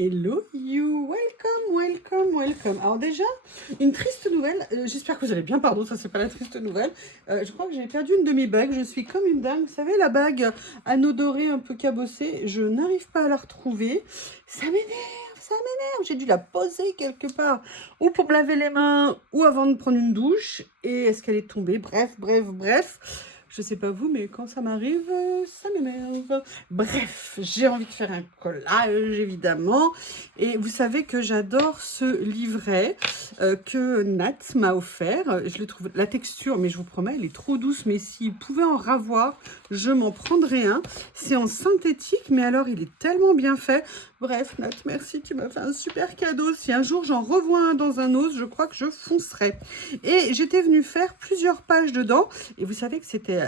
Hello you, welcome. Alors déjà, une triste nouvelle, j'espère que vous allez bien, pardon, ça c'est pas la triste nouvelle. Je crois que j'ai perdu une de mes bagues, je suis comme une dingue. Vous savez, la bague anneau doré un peu cabossée, je n'arrive pas à la retrouver. Ça m'énerve, j'ai dû la poser quelque part, ou pour me laver les mains, ou avant de prendre une douche. Et est-ce qu'elle est tombée? Bref. Je sais pas vous, mais quand ça m'arrive, ça m'énerve. Bref, j'ai envie de faire un collage, évidemment. Et vous savez que j'adore ce livret que Nat m'a offert. Je le trouve, la texture, mais je vous promets, elle est trop douce. Mais s'il pouvait en ravoir, je m'en prendrais un. C'est en synthétique, mais alors il est tellement bien fait. Bref, Nat, merci, tu m'as fait un super cadeau. Si un jour j'en revois un dans un os, je crois que je foncerai. Et j'étais venue faire plusieurs pages dedans. Et vous savez que c'était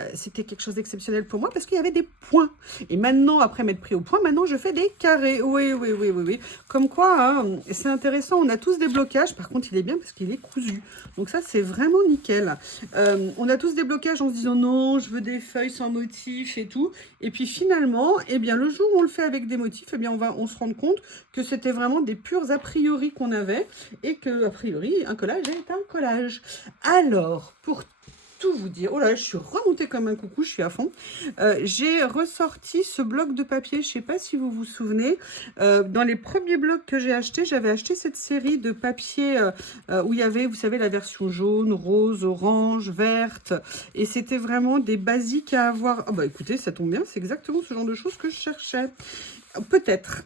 quelque chose d'exceptionnel pour moi parce qu'il y avait des points. Et maintenant, après m'être pris au point, maintenant je fais des carrés. Oui. Comme quoi, hein, c'est intéressant. On a tous des blocages. Par contre, il est bien parce qu'il est cousu. Donc ça, c'est vraiment nickel. On a tous des blocages en se disant non, je veux des feuilles sans motif et tout. Et puis finalement, eh bien, le jour où on le fait avec des motifs, eh bien, on se rend compte que c'était vraiment des purs a priori qu'on avait et que, a priori, un collage est un collage. Alors, pour tout vous dire, oh là, je suis remontée comme un coucou, je suis à fond. J'ai ressorti ce bloc de papier, je ne sais pas si vous vous souvenez. Dans les premiers blocs que j'ai achetés, j'avais acheté cette série de papier où il y avait, vous savez, la version jaune, rose, orange, verte. Et c'était vraiment des basiques à avoir. Ah bah écoutez, ça tombe bien, c'est exactement ce genre de choses que je cherchais. Peut-être.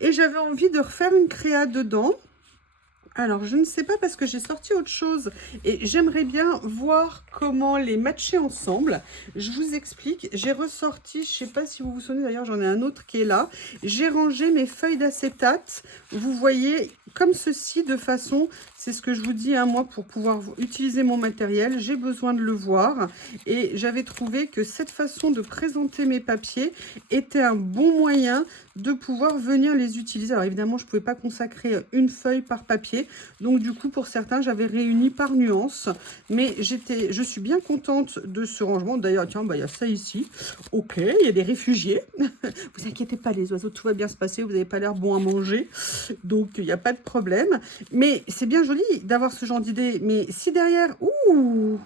Et j'avais envie de refaire une créa dedans. Alors, je ne sais pas parce que j'ai sorti autre chose et j'aimerais bien voir comment les matcher ensemble. Je vous explique. J'ai ressorti, je ne sais pas si vous vous souvenez, d'ailleurs, j'en ai un autre qui est là. J'ai rangé mes feuilles d'acétate. Vous voyez, comme ceci, de façon, c'est ce que je vous dis, hein, moi, pour pouvoir utiliser mon matériel, j'ai besoin de le voir. Et j'avais trouvé que cette façon de présenter mes papiers était un bon moyen de pouvoir venir les utiliser. Alors évidemment, je ne pouvais pas consacrer une feuille par papier. Donc du coup, pour certains, j'avais réuni par nuance. Mais je suis bien contente de ce rangement. D'ailleurs, tiens, bah, il y a ça ici. Ok, il y a des réfugiés. Vous inquiétez pas, les oiseaux, tout va bien se passer. Vous n'avez pas l'air bon à manger. Donc, il n'y a pas de problème. Mais c'est bien joli d'avoir ce genre d'idée. Mais si derrière, on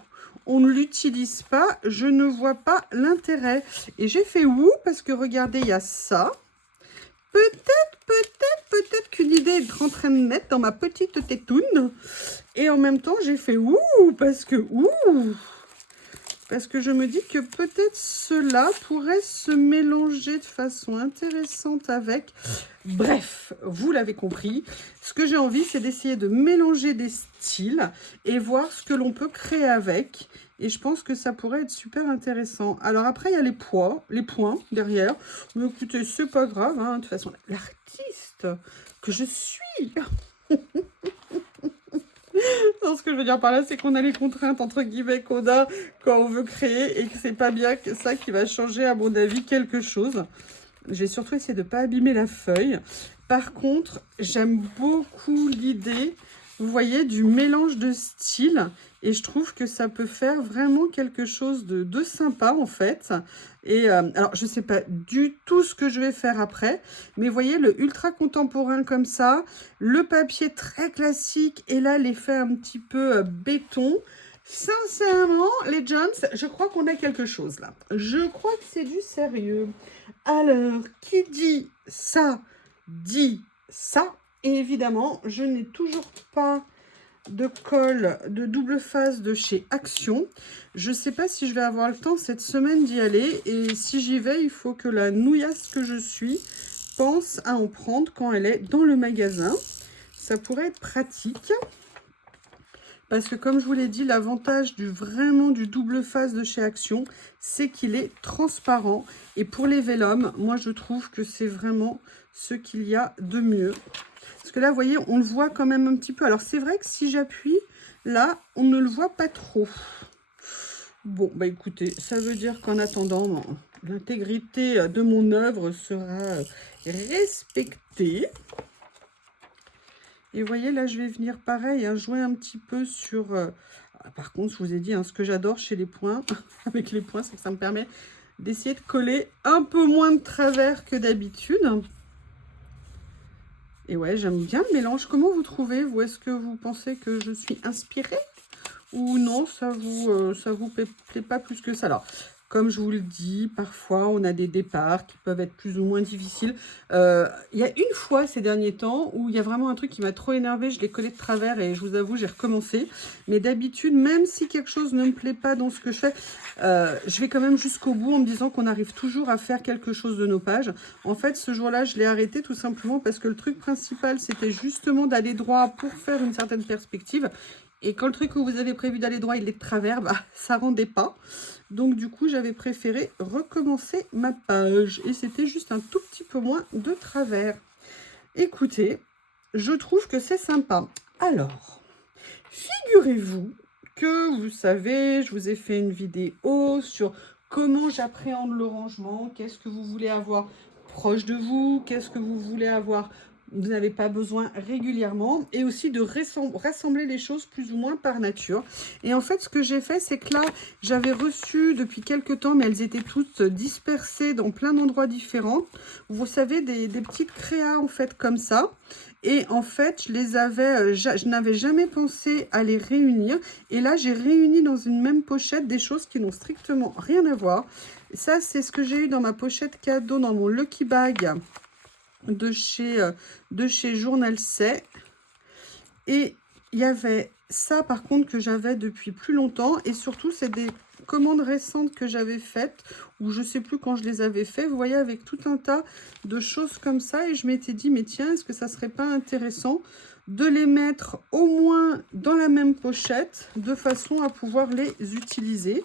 ne l'utilise pas, je ne vois pas l'intérêt. Et j'ai fait parce que regardez, il y a ça. Peut-être qu'une idée est en train de naître dans ma petite tétoune. Et en même temps, j'ai fait parce que je me dis que peut-être cela pourrait se mélanger de façon intéressante avec. Bref, vous l'avez compris. Ce que j'ai envie, c'est d'essayer de mélanger des styles et voir ce que l'on peut créer avec. Et je pense que ça pourrait être super intéressant. Alors après, il y a les points derrière. Mais écoutez, c'est pas grave, hein. De toute façon, l'artiste que je suis. Non, ce que je veux dire par là, c'est qu'on a les contraintes entre guillemets qu'on a quand on veut créer et que c'est pas bien que ça qui va changer, à mon avis, quelque chose. J'ai surtout essayé de ne pas abîmer la feuille. Par contre, j'aime beaucoup l'idée, vous voyez, du mélange de styles. Et je trouve que ça peut faire vraiment quelque chose de sympa, en fait. Et alors, je ne sais pas du tout ce que je vais faire après. Mais vous voyez, le ultra contemporain comme ça. Le papier très classique. Et là, l'effet un petit peu béton. Sincèrement, les Jones, je crois qu'on a quelque chose là. Je crois que c'est du sérieux. Alors, qui dit ça, dit ça. Et évidemment, je n'ai toujours pas de colle de double face de chez Action. Je ne sais pas si je vais avoir le temps cette semaine d'y aller. Et si j'y vais, il faut que la nouillasse que je suis pense à en prendre quand elle est dans le magasin. Ça pourrait être pratique. Parce que comme je vous l'ai dit, l'avantage vraiment du double face de chez Action, c'est qu'il est transparent. Et pour les vélums, moi je trouve que c'est vraiment ce qu'il y a de mieux. Parce que là, vous voyez, on le voit quand même un petit peu. Alors c'est vrai que si j'appuie, là, on ne le voit pas trop. Bon, bah écoutez, ça veut dire qu'en attendant, l'intégrité de mon œuvre sera respectée. Et vous voyez, là, je vais venir pareil, hein, jouer un petit peu sur... par contre, je vous ai dit, hein, ce que j'adore chez les points, avec les points, c'est que ça me permet d'essayer de coller un peu moins de travers que d'habitude. Et ouais, j'aime bien le mélange. Comment vous trouvez, vous? Est-ce que vous pensez que je suis inspirée? Ou non, ça vous plaît pas plus que ça? Alors, comme je vous le dis, parfois, on a des départs qui peuvent être plus ou moins difficiles. Il y a une fois ces derniers temps où il y a vraiment un truc qui m'a trop énervé. Je l'ai collé de travers et je vous avoue, j'ai recommencé. Mais d'habitude, même si quelque chose ne me plaît pas dans ce que je fais, je vais quand même jusqu'au bout en me disant qu'on arrive toujours à faire quelque chose de nos pages. En fait, ce jour-là, je l'ai arrêté tout simplement parce que le truc principal, c'était justement d'aller droit pour faire une certaine perspective. Et quand le truc où vous avez prévu d'aller droit, il est de travers, bah, ça rendait pas. Donc du coup, j'avais préféré recommencer ma page. Et c'était juste un tout petit peu moins de travers. Écoutez, je trouve que c'est sympa. Alors, figurez-vous que, vous savez, je vous ai fait une vidéo sur comment j'appréhende le rangement, qu'est-ce que vous voulez avoir proche de vous, qu'est-ce que vous voulez avoir, vous n'avez pas besoin régulièrement, et aussi de rassembler les choses plus ou moins par nature. Et en fait, ce que j'ai fait, c'est que là, j'avais reçu depuis quelques temps, mais elles étaient toutes dispersées dans plein d'endroits différents. Vous savez, des petites créas, en fait, comme ça. Et en fait, je n'avais jamais pensé à les réunir. Et là, j'ai réuni dans une même pochette des choses qui n'ont strictement rien à voir. Et ça, c'est ce que j'ai eu dans ma pochette cadeau, dans mon Lucky Bag de chez Journal C. Et il y avait ça, par contre, que j'avais depuis plus longtemps. Et surtout, c'est des commandes récentes que j'avais faites, ou je sais plus quand je les avais fait. Vous voyez, avec tout un tas de choses comme ça. Et je m'étais dit, mais tiens, est-ce que ça serait pas intéressant de les mettre au moins dans la même pochette, de façon à pouvoir les utiliser?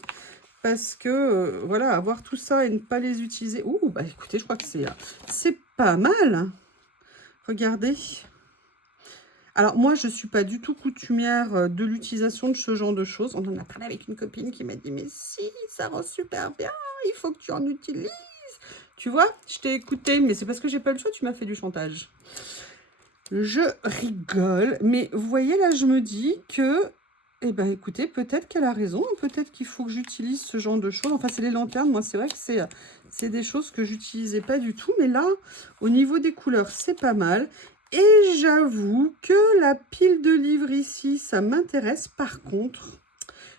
Parce que, voilà, avoir tout ça et ne pas les utiliser... Ouh, bah écoutez, je crois que c'est pas mal. Regardez. Alors, moi, je ne suis pas du tout coutumière de l'utilisation de ce genre de choses. On en a parlé avec une copine qui m'a dit, mais si, ça rend super bien, il faut que tu en utilises. Tu vois, je t'ai écouté, mais c'est parce que j'ai pas le choix, tu m'as fait du chantage. Je rigole, mais vous voyez, là, je me dis que, eh ben, écoutez, peut-être qu'elle a raison, peut-être qu'il faut que j'utilise ce genre de choses. Enfin, c'est les lanternes, moi, c'est vrai que c'est des choses que j'utilisais pas du tout, mais là, au niveau des couleurs, c'est pas mal. Et j'avoue que la pile de livres ici, ça m'intéresse. Par contre,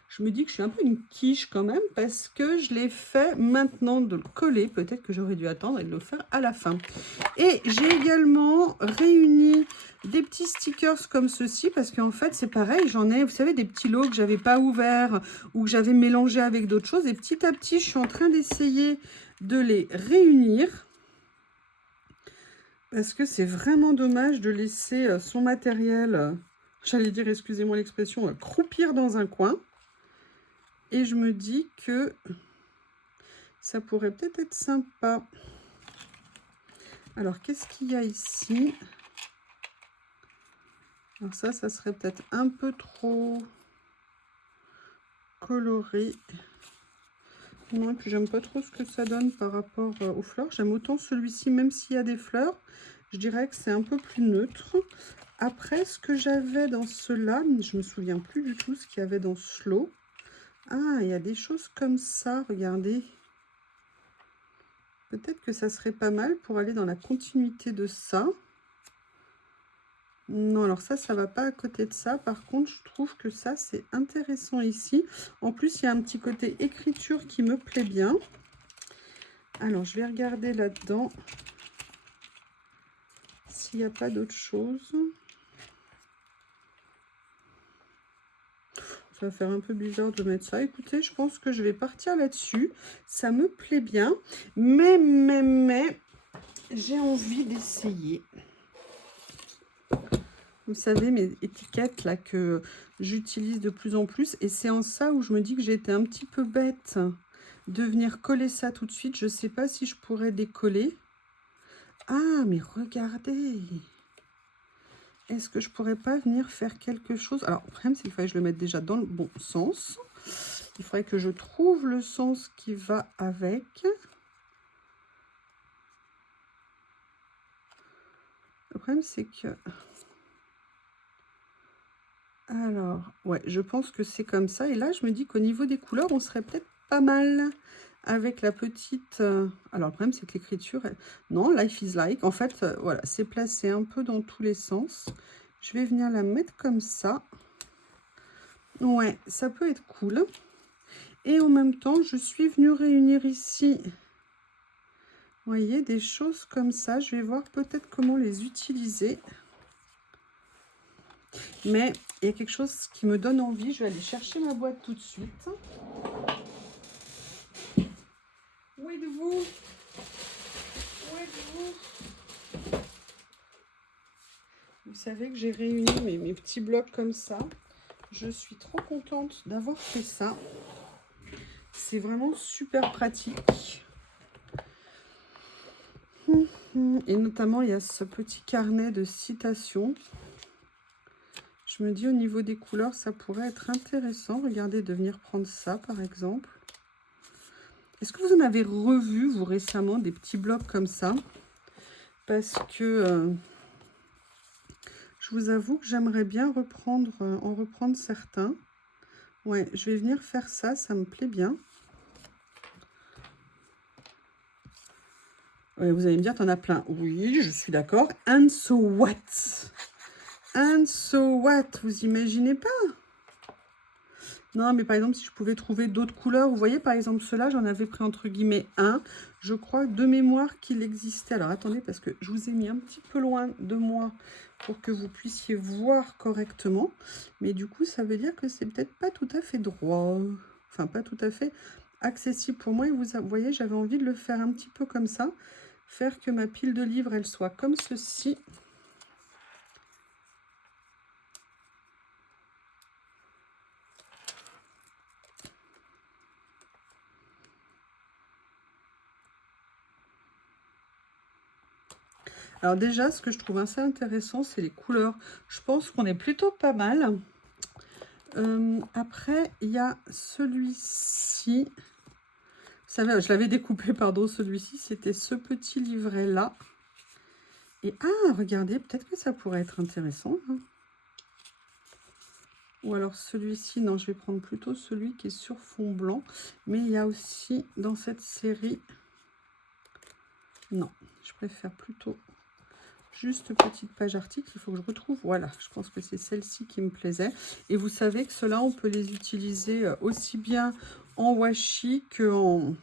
je me dis que je suis un peu une quiche quand même parce que je l'ai fait maintenant de le coller. Peut-être que j'aurais dû attendre et de le faire à la fin. Et j'ai également réuni des petits stickers comme ceci parce qu'en fait, c'est pareil. J'en ai, vous savez, des petits lots que j'avais pas ouverts ou que j'avais mélangés avec d'autres choses. Et petit à petit, je suis en train d'essayer de les réunir. Parce que c'est vraiment dommage de laisser son matériel, j'allais dire, excusez-moi l'expression, croupir dans un coin. Et je me dis que ça pourrait peut-être être sympa. Alors, qu'est-ce qu'il y a ici? Alors ça serait peut-être un peu trop coloré. Non, et puis j'aime pas trop ce que ça donne par rapport aux fleurs. J'aime autant celui-ci, même s'il y a des fleurs. Je dirais que c'est un peu plus neutre. Après, ce que j'avais dans ceux-là, je me souviens plus du tout ce qu'il y avait dans ce lot. Ah, il y a des choses comme ça, regardez. Peut-être que ça serait pas mal pour aller dans la continuité de ça. Non, alors ça va pas à côté de ça. Par contre, je trouve que ça, c'est intéressant ici. En plus, il y a un petit côté écriture qui me plaît bien. Alors, je vais regarder là-dedans s'il n'y a pas d'autre chose. Ça va faire un peu bizarre de mettre ça. Écoutez, je pense que je vais partir là-dessus. Ça me plaît bien. Mais, j'ai envie d'essayer. Vous savez, mes étiquettes là que j'utilise de plus en plus. Et c'est en ça où je me dis que j'ai été un petit peu bête de venir coller ça tout de suite. Je ne sais pas si je pourrais décoller. Ah, mais regardez! Est-ce que je pourrais pas venir faire quelque chose? Alors, le problème, c'est qu'il faudrait que je le mette déjà dans le bon sens. Il faudrait que je trouve le sens qui va avec. Le problème, c'est que... Alors, ouais, je pense que c'est comme ça. Et là, je me dis qu'au niveau des couleurs, on serait peut-être pas mal. avec la petite... alors, le problème, c'est que l'écriture... Non, Life is Like. En fait, voilà, c'est placé un peu dans tous les sens. Je vais venir la mettre comme ça. Ouais, ça peut être cool. Et en même temps, je suis venue réunir ici, vous voyez, des choses comme ça. Je vais voir peut-être comment les utiliser. Mais il y a quelque chose qui me donne envie. Je vais aller chercher ma boîte tout de suite. Où êtes-vous? Où êtes-vous? Vous savez que j'ai réuni mes petits blocs comme ça. Je suis trop contente d'avoir fait ça. C'est vraiment super pratique. Et notamment, il y a ce petit carnet de citations. Je me dis au niveau des couleurs, ça pourrait être intéressant. Regardez, de venir prendre ça, par exemple. Est-ce que vous en avez revu, vous, récemment, des petits blocs comme ça? Parce que je vous avoue que j'aimerais bien en reprendre certains. Ouais, je vais venir faire ça, ça me plaît bien. Ouais, vous allez me dire, t'en as plein. Oui, je suis d'accord. And so what? And so what? Vous imaginez pas? Non, mais par exemple, si je pouvais trouver d'autres couleurs, vous voyez, par exemple, ceux-là, j'en avais pris entre guillemets un. Je crois de mémoire qu'il existait. Alors, attendez, parce que je vous ai mis un petit peu loin de moi pour que vous puissiez voir correctement. Mais du coup, ça veut dire que c'est peut-être pas tout à fait droit. Enfin, pas tout à fait accessible pour moi. Et vous voyez, j'avais envie de le faire un petit peu comme ça. Faire que ma pile de livres, elle soit comme ceci. Alors déjà, ce que je trouve assez intéressant, c'est les couleurs. Je pense qu'on est plutôt pas mal. Après, il y a celui-ci. Vous savez, je l'avais découpé, pardon, celui-ci. C'était ce petit livret-là. Et ah, regardez, peut-être que ça pourrait être intéressant. Hein. Ou alors celui-ci, non, je vais prendre plutôt celui qui est sur fond blanc. Mais il y a aussi dans cette série... Non, je préfère plutôt... Juste petite page article, il faut que je retrouve. Voilà, je pense que c'est celle-ci qui me plaisait. Et vous savez que ceux-là, on peut les utiliser aussi bien en washi que en...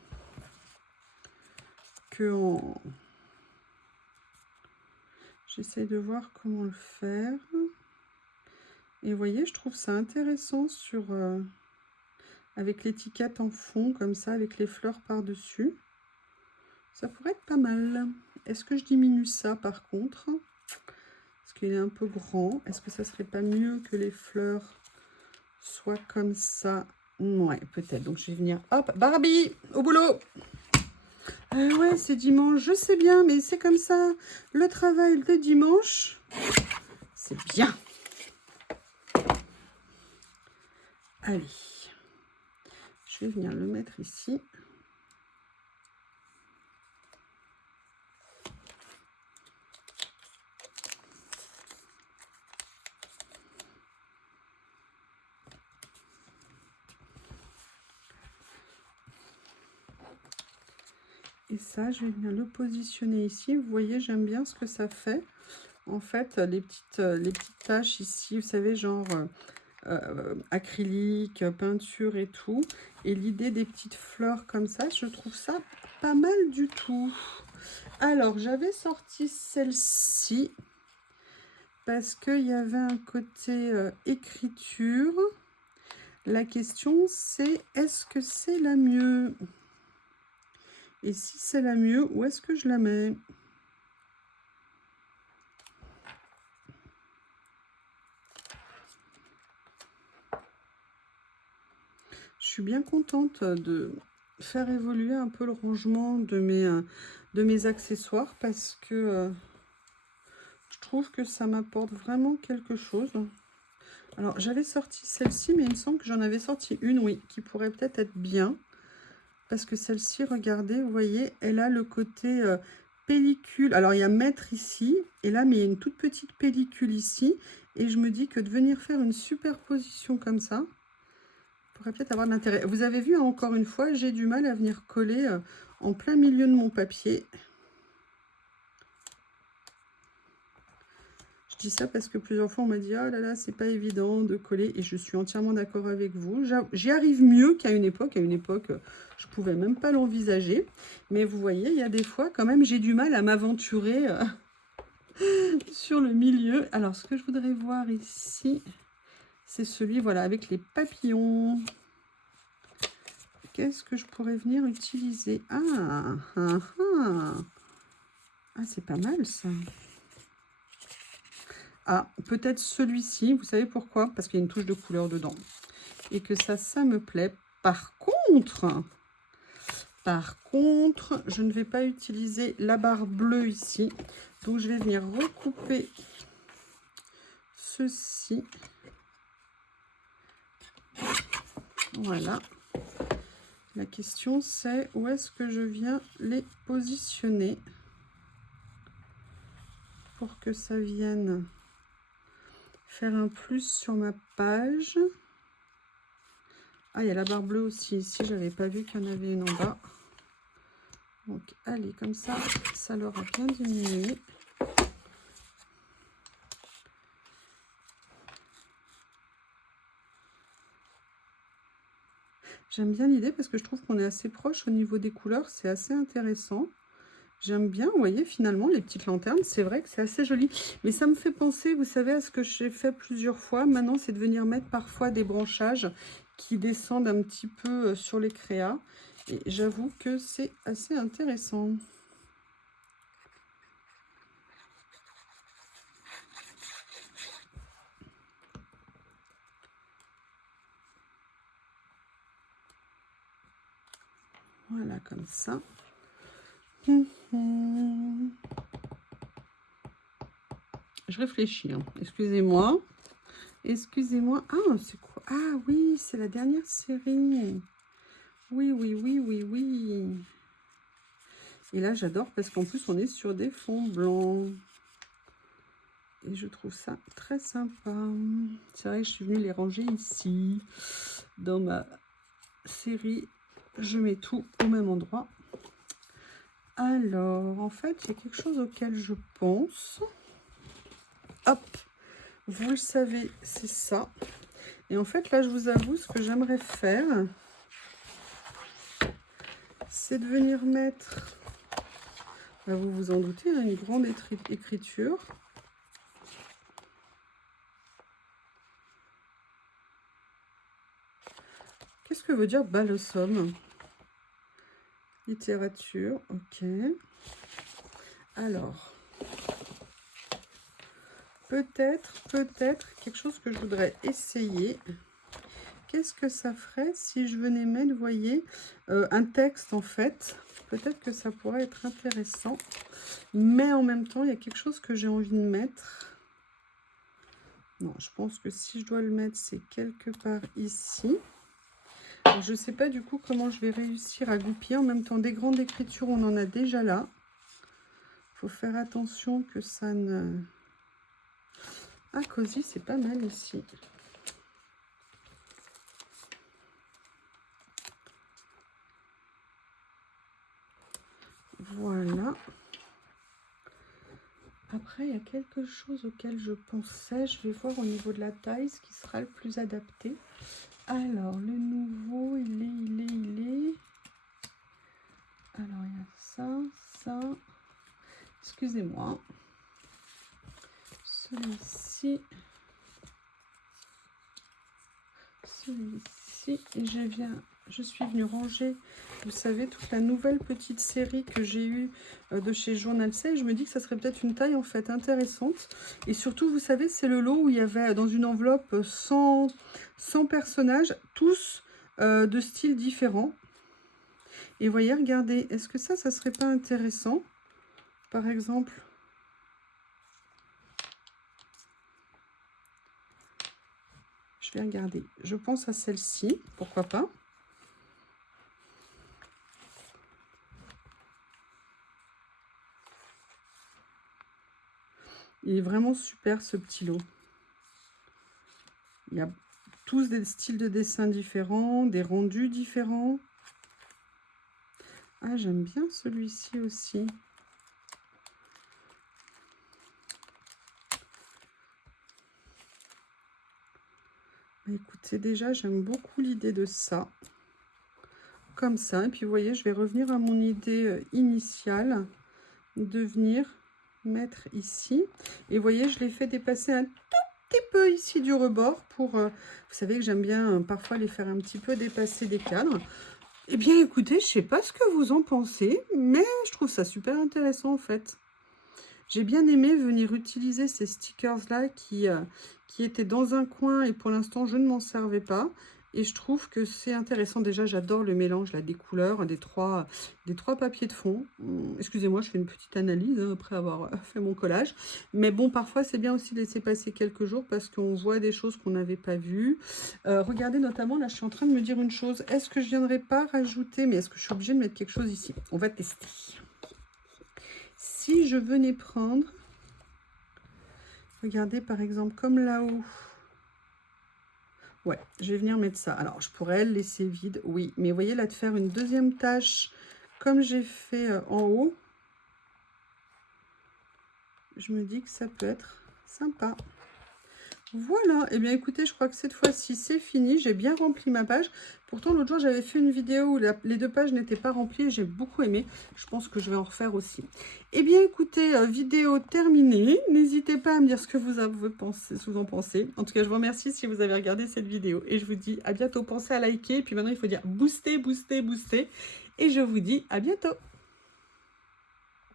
J'essaie de voir comment le faire. Et vous voyez, je trouve ça intéressant sur avec l'étiquette en fond, comme ça, avec les fleurs par-dessus. Ça pourrait être pas mal. Est-ce que je diminue ça, par contre ? Parce qu'il est un peu grand. Est-ce que ça serait pas mieux que les fleurs soient comme ça? Ouais, peut-être. Donc, je vais venir... Hop, Barbie, au boulot! Ouais, c'est dimanche, je sais bien, mais c'est comme ça. Le travail de dimanche, c'est bien. Allez, je vais venir le mettre ici. Et ça, je vais venir le positionner ici. Vous voyez, j'aime bien ce que ça fait. En fait, les petites taches ici, vous savez, genre acrylique, peinture et tout. Et l'idée des petites fleurs comme ça, je trouve ça pas mal du tout. Alors, j'avais sorti celle-ci parce qu'il y avait un côté écriture. La question, c'est est-ce que c'est la mieux? Et si c'est la mieux, où est-ce que je la mets? Je suis bien contente de faire évoluer un peu le rangement de mes accessoires parce que je trouve que ça m'apporte vraiment quelque chose. Alors, j'avais sorti celle-ci, mais il me semble que j'en avais sorti une, oui, qui pourrait peut-être être bien. Parce que celle-ci, regardez, vous voyez, elle a le côté pellicule. Alors, il y a mettre ici, et là, mais il y a une toute petite pellicule ici. Et je me dis que de venir faire une superposition comme ça, pourrait peut-être avoir de l'intérêt. Vous avez vu, hein, encore une fois, j'ai du mal à venir coller en plein milieu de mon papier. Je dis ça parce que plusieurs fois, on m'a dit « Oh là là, c'est pas évident de coller ». Et je suis entièrement d'accord avec vous. J'y arrive mieux qu'à une époque. À une époque, je pouvais même pas l'envisager. Mais vous voyez, il y a des fois, quand même, j'ai du mal à m'aventurer sur le milieu. Alors, ce que je voudrais voir ici, c'est celui, voilà, avec les papillons. Qu'est-ce que je pourrais venir utiliser? C'est pas mal, ça. Ah, peut-être celui-ci. Vous savez pourquoi? Parce qu'il y a une touche de couleur dedans. Et que ça me plaît. Par contre, je ne vais pas utiliser la barre bleue ici. Donc, je vais venir recouper ceci. Voilà. La question, c'est où est-ce que je viens les positionner pour que ça vienne faire un plus sur ma page. Ah, il y a la barre bleue aussi ici. Je n'avais pas vu qu'il y en avait une en bas. Donc, allez, comme ça, ça l'aura bien diminué. J'aime bien l'idée parce que je trouve qu'on est assez proche au niveau des couleurs. C'est assez intéressant. J'aime bien, vous voyez, finalement, les petites lanternes. C'est vrai que c'est assez joli. Mais ça me fait penser, vous savez, à ce que j'ai fait plusieurs fois. Maintenant, c'est de venir mettre parfois des branchages qui descendent un petit peu sur les créas. Et j'avoue que c'est assez intéressant. Voilà, comme ça. Je réfléchis, hein. Excusez-moi. Excusez-moi. Ah, c'est quoi? Ah oui, c'est la dernière série. Oui. Et là, j'adore parce qu'en plus, on est sur des fonds blancs. Et je trouve ça très sympa. C'est vrai que je suis venue les ranger ici. Dans ma série, je mets tout au même endroit. Alors, en fait, il y a quelque chose auquel je pense. Hop, vous le savez, c'est ça. Et en fait, là, je vous avoue, ce que j'aimerais faire, c'est de venir mettre, là, vous vous en doutez, hein, une grande écriture. Qu'est-ce que veut dire balsam? Littérature, ok. Alors, peut-être quelque chose que je voudrais essayer. Qu'est-ce que ça ferait si je venais mettre, vous voyez, un texte en fait? Peut-être que ça pourrait être intéressant. Mais en même temps, il y a quelque chose que j'ai envie de mettre. Non, je pense que si je dois le mettre, c'est quelque part ici. Alors, je ne sais pas du coup comment je vais réussir à goupiller. En même temps, des grandes écritures, on en a déjà là. Il faut faire attention que ça ne... Ah, cosy, c'est pas mal ici. Voilà. Après, il y a quelque chose auquel je pensais. Je vais voir au niveau de la taille ce qui sera le plus adapté. Alors, le nouveau, il est... Alors, il y a ça. Excusez-moi. Celui-ci. Et je suis venue ranger, vous savez, toute la nouvelle petite série que j'ai eue de chez Journal C. Je me dis que ça serait peut-être une taille en fait intéressante. Et surtout, vous savez, c'est le lot où il y avait dans une enveloppe 100 personnages, tous de styles différents. Et vous voyez, regardez, est-ce que ça serait pas intéressant? Par exemple... Je vais regarder. Je pense à celle-ci. Pourquoi pas? Il est vraiment super ce petit lot. Il y a tous des styles de dessin différents, des rendus différents. Ah, j'aime bien celui-ci aussi. Écoutez, déjà, j'aime beaucoup l'idée de ça. Comme ça. Et puis, vous voyez, je vais revenir à mon idée initiale de venir mettre ici. Et vous voyez, je l'ai fait dépasser un tout petit peu ici du rebord pour... vous savez que j'aime bien parfois les faire un petit peu dépasser des cadres. Eh bien, écoutez, je ne sais pas ce que vous en pensez, mais je trouve ça super intéressant en fait. J'ai bien aimé venir utiliser ces stickers-là qui étaient dans un coin et pour l'instant, je ne m'en servais pas. Et je trouve que c'est intéressant. Déjà, j'adore le mélange là, des couleurs, des trois papiers de fond. Excusez-moi, je fais une petite analyse hein, après avoir fait mon collage. Mais bon, parfois, c'est bien aussi de laisser passer quelques jours parce qu'on voit des choses qu'on n'avait pas vues. Regardez notamment, là, je suis en train de me dire une chose. Est-ce que je ne viendrai pas rajouter, mais est-ce que je suis obligée de mettre quelque chose ici? On va tester. Si je venais prendre, regardez par exemple comme là-haut, ouais, je vais venir mettre ça. Alors, je pourrais le laisser vide, oui, mais vous voyez là, de faire une deuxième tâche comme j'ai fait en haut, je me dis que ça peut être sympa. Voilà, et bien écoutez, je crois que cette fois-ci c'est fini, j'ai bien rempli ma page. Pourtant l'autre jour j'avais fait une vidéo où les 2 pages n'étaient pas remplies et j'ai beaucoup aimé. Je pense que je vais en refaire aussi. Et bien écoutez, vidéo terminée. N'hésitez pas à me dire ce que vous en pensez. En tout cas, je vous remercie si vous avez regardé cette vidéo. Et je vous dis à bientôt. Pensez à liker. Et puis maintenant, il faut dire booster, booster, booster. Et je vous dis à bientôt.